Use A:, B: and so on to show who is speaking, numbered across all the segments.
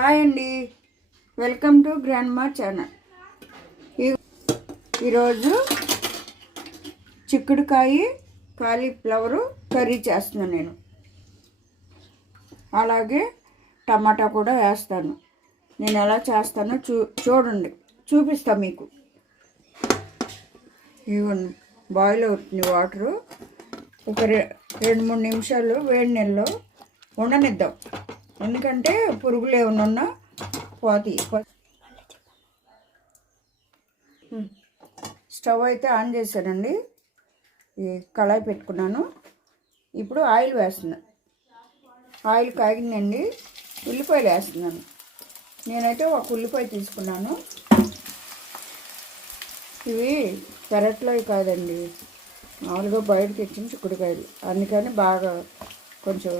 A: Hi అండి. Welcome to grand మా channel ఈరోజు చిక్కుడుకాయ కాలీఫ్లవరు కర్రీ చేస్తున్నాను నేను. అలాగే టమాటా కూడా వేస్తాను. నేను ఎలా చేస్తానో చూ చూడండి. చూపిస్తా మీకు. ఇవ్వండి. బాయిల్ అవుతుంది వాటరు. ఒక రె రెండు మూడు నిమిషాలు వేడి నీళ్ళలో ఉండనిద్దాం. ఎందుకంటే పురుగులు ఏమైనా ఉన్నా పోతాయి. స్టవ్ అయితే ఆన్ చేశానండి. ఈ కళాయి పెట్టుకున్నాను. ఇప్పుడు ఆయిల్ వేస్తున్నాను ఆయిల్ కాగిందండి ఉల్లిపాయలు వేస్తున్నాను. నేనైతే ఒక ఉల్లిపాయ తీసుకున్నాను. ఇవి పెరట్లోవి కాదండి. మామూలుగా బయట తెచ్చిన చిక్కుడుకాయలు. అందుకని బాగా కొంచెం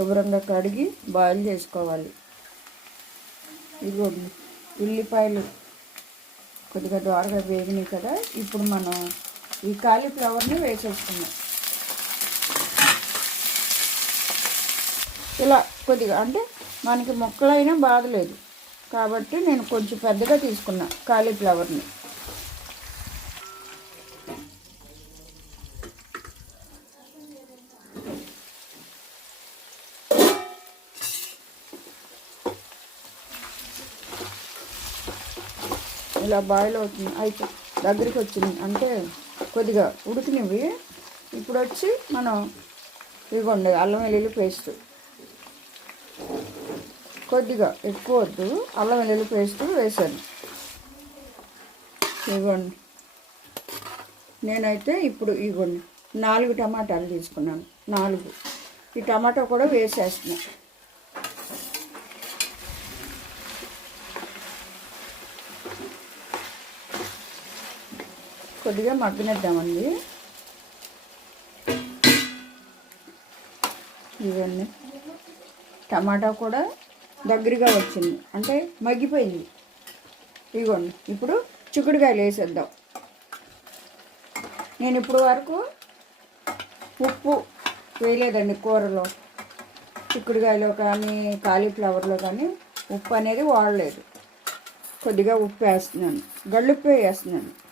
A: శుభ్రంగా కడిగి బాయిల్ చేసుకోవాలి. ఇదిగోండి ఉల్లిపాయలు కొద్దిగా దోరగా వేగినాయి కదా ఇప్పుడు మనం ఈ కాలీఫ్లవర్ని వేసేసుకున్నాం ఇలా కొద్దిగా అంటే మనకి మొక్కలైనా బాధలేదు కాబట్టి నేను కొంచెం పెద్దగా తీసుకున్నా కాలీఫ్లవర్ని. ఇలా బాయిల్ అవుతుంది. అయితే దగ్గరికి వచ్చింది అంటే కొద్దిగా ఉడికినవి. ఇప్పుడు వచ్చి మనం ఇవ్వండి. అల్లం వెల్లుల్లి పేస్ట్. కొద్దిగా ఎక్కువ వద్దు. అల్లం వెల్లుల్లి పేస్ట్ వేసాను. ఇదిగోండి నేనైతే ఇప్పుడు ఇదిగోండి నాలుగు టమాటాలు తీసుకున్నాను. నాలుగు. ఈ టమాటా కూడా వేసేస్తున్నాను కొద్దిగా మగ్గనిద్దామండి. ఇవన్నీ. టమాటా కూడా దగ్గరగా వచ్చింది. అంటే మగ్గిపోయింది. ఇదిగోండి ఇప్పుడు చిక్కుడుకాయలు వేసేద్దాం. నేను ఇప్పుడు వరకు ఉప్పు వేయలేదండి కూరలో. చిక్కుడుకాయలో కానీ కాలీఫ్లవర్లో కానీ ఉప్పు అనేది వాడలేదు. కొద్దిగా ఉప్పు వేస్తున్నాను. గళ్ళుప్పు వేస్తున్నాను.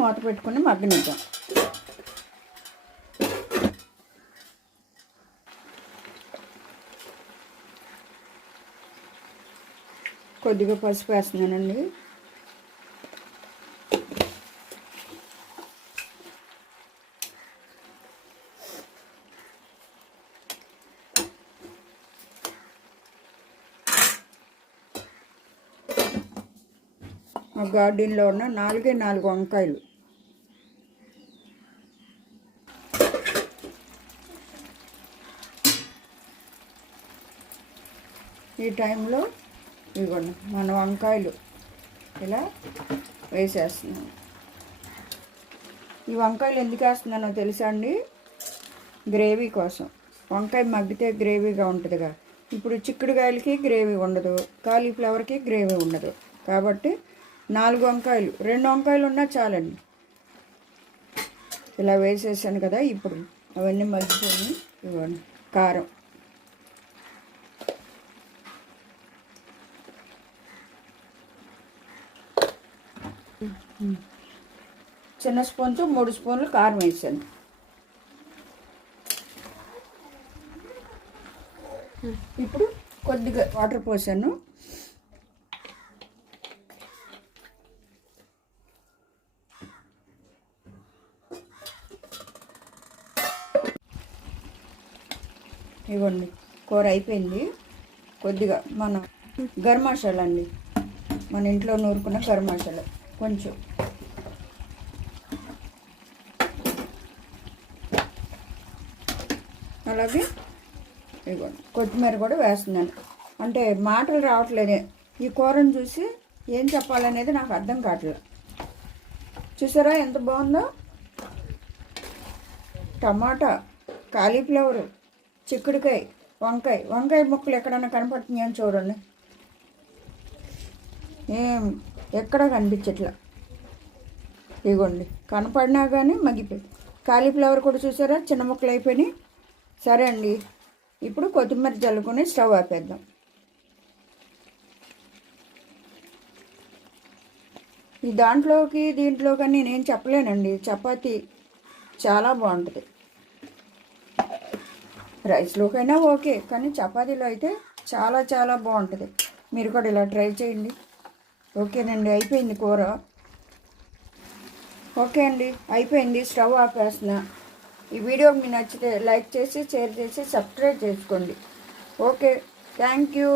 A: మూత పెట్టుకుని మగ్గనిద్దాం. కొద్దిగా పసుపు వేస్తున్నానండి. మా గార్డెన్లో ఉన్న నాలుగే నాలుగు వంకాయలు. ఈ టైంలో ఇవ్వండి మన వంకాయలు ఇలా వేసేస్తున్నాను ఈ వంకాయలు ఎందుకు వేస్తున్నానో తెలుసా అండి? గ్రేవీ కోసం. వంకాయ మగ్గితే గ్రేవీగా ఉంటుందిగా. ఇప్పుడు చిక్కుడుకాయలకి గ్రేవీ ఉండదు కాలీఫ్లవర్కి గ్రేవీ ఉండదు. కాబట్టి నాలుగు వంకాయలు. రెండు వంకాయలు ఉన్నా చాలండి. ఇలా వేసేసాను కదా ఇప్పుడు. అవన్నీ మర్చిపోయి ఇవ్వండి. కారం. చిన్న స్పూన్తో మూడు స్పూన్లు కారం వేసాను. ఇప్పుడు కొద్దిగా వాటర్ పోసాను. ఇవ్వండి. కూర అయిపోయింది. కొద్దిగా మన గరం మసాలా అండి మన ఇంట్లో నూరుకున్న గరం మసాలా కొంచెం. అలాగే ఇదిగోండి కొత్తిమీర కూడా వేస్తున్నాను. అంటే మాటలు రావట్లేదే. ఈ కూరను చూసి ఏం చెప్పాలనేది నాకు అర్థం కావట్లేదు. చూసారా ఎంత బాగుందో? Tomato cauliflower. చిక్కుడుకాయ వంకాయ. వంకాయ ముక్కలు ఎక్కడన్నా కనపడుతున్నాయని చూడండి. ఏం ఎక్కడ కనిపించట్లా. ఇగోండి. కనపడినా కానీ మగ్గిపోయి. కాలీఫ్లవర్ కూడా చూసారా? చిన్న ముక్కలు అయిపోయినాయి. సరే అండి. ఇప్పుడు కొత్తిమీర చల్లుకొని స్టవ్ ఆపేద్దాం. ఈ దాంట్లోకి దీంట్లో కానీ నేనేం చెప్పలేనండి. చపాతి చాలా బాగుంటుంది. రైస్లోకైనా ఓకే కానీ చపాతీలో అయితే చాలా చాలా బాగుంటుంది. మీరు కూడా ఇలా ట్రై చేయండి. ఓకేనండి అయిపోయింది కూర. ఓకే అండి అయిపోయింది స్టవ్ ఆపేస్తున్నా. ఈ వీడియో మీకు నచ్చితే లైక్ చేసి షేర్ చేసి సబ్స్క్రైబ్ చేసుకోండి. Okay thank you.